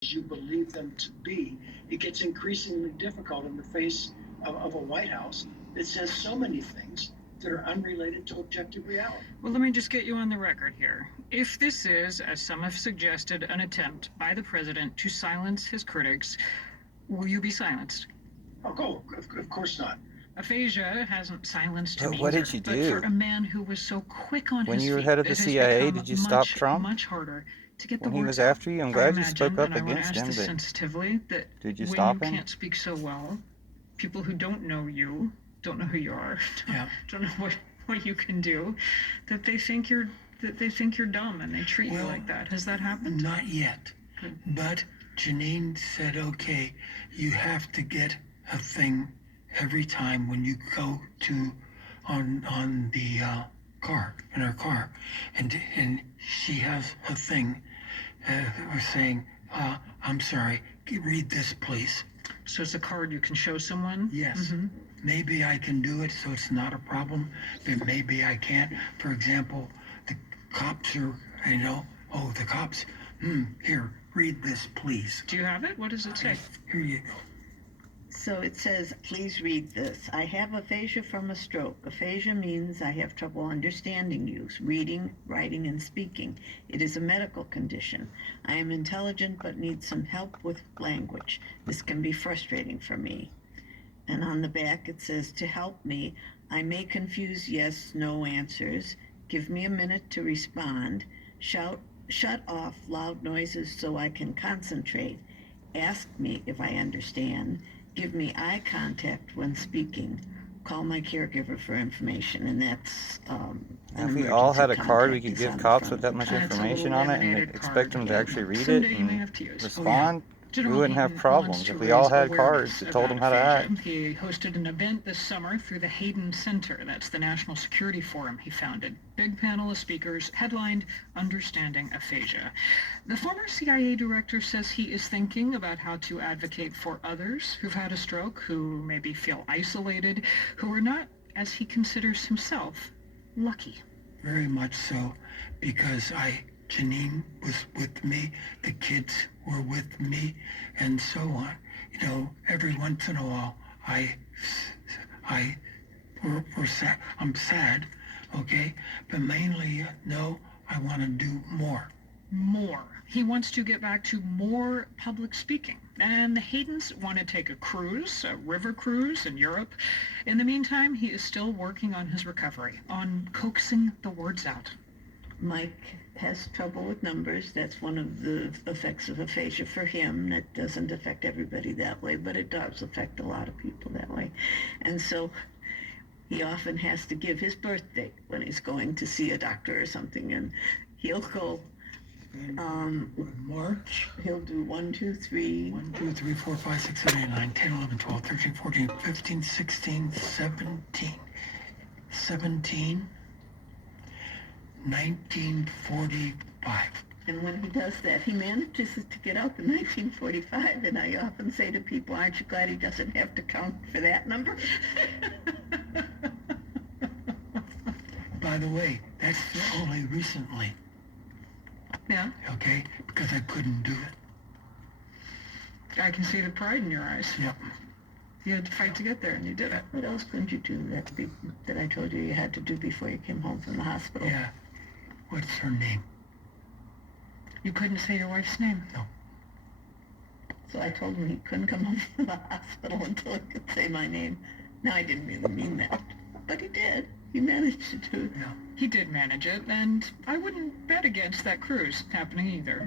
you believe them to be, it gets increasingly difficult in the face of a White House that says so many things that are unrelated to objective reality. Well, let me just get you on the record here. If this is, as some have suggested, an attempt by the president to silence his critics, will you be silenced? Oh, of course not. Aphasia hasn't silenced him But what either. did you But for do? a man who was so quick on When his you were feet, head of the it has CIA, become did you stop much, Trump? much harder to get When the he words was out. after you? I'm I glad you imagine, spoke up and I want to against ask him, this but sensitively, that did you when stop you him? can't speak so well, people who don't know you, don't know who you are, don't know what you can do, that they think you're dumb and they treat you like that. Has that happened? Not yet. Good. But Janine said, okay, you have to get a thing every time when you go to on the car, in her car, and she has a thing saying, I'm sorry, read this, please. So it's a card you can show someone? Yes. Mm-hmm. Maybe I can do it so it's not a problem, but maybe I can't. For example, the cops are, the cops, here, read this, please. Do you have it? What does it say? Here you go. So it says, please read this. I have aphasia from a stroke. Aphasia means I have trouble understanding you, reading, writing, and speaking. It is a medical condition. I am intelligent but need some help with language. This can be frustrating for me. And on the back it says, to help me, I may confuse yes, no answers. Give me a minute to respond. Shut off loud noises so I can concentrate. Ask me if I understand. Give me eye contact when speaking. Call my caregiver for information, and that's If we all had a card we could give cops with that much information on it and expect them to actually read it and respond, we wouldn't have problems. If we all had cards that told them how to act. He hosted an event this summer through the Hayden Center. That's the National Security Forum he founded. Big panel of speakers, headlined Understanding Aphasia. The former CIA director says he is thinking about how to advocate for others who've had a stroke, who maybe feel isolated, who are not, as he considers himself, lucky. Very much so, because Janine was with me, the kids were with me, and so on. Every once in a while, we're sad. I'm sad, okay? But mainly, no, I want to do more. More. He wants to get back to more public speaking. And the Haydens want to take a cruise, a river cruise in Europe. In the meantime, he is still working on his recovery, on coaxing the words out. Mike has trouble with numbers. That's one of the effects of aphasia for him. That doesn't affect everybody that way, but it does affect a lot of people that way. And so he often has to give his birthday when he's going to see a doctor or something, and he'll go March. He'll do 1, 2, 3. 1, 2, 3, 4, 5, 6, 7, 8, 9, 10, 11, 12, 13, 14, 15, 16, 17, 1945. And when he does that, he manages to get out the 1945, and I often say to people, aren't you glad he doesn't have to count for that number? By the way, that's only recently. Yeah. Okay? Because I couldn't do it. I can see the pride in your eyes. Yep. You had to fight to get there, and you did it. What else couldn't you do that I told you had to do before you came home from the hospital? Yeah. What's her name? You couldn't say your wife's name. No. So I told him he couldn't come home from the hospital until he could say my name. Now, I didn't really mean that, but he did. He managed to do it. Yeah. He did manage it, and I wouldn't bet against that cruise happening either.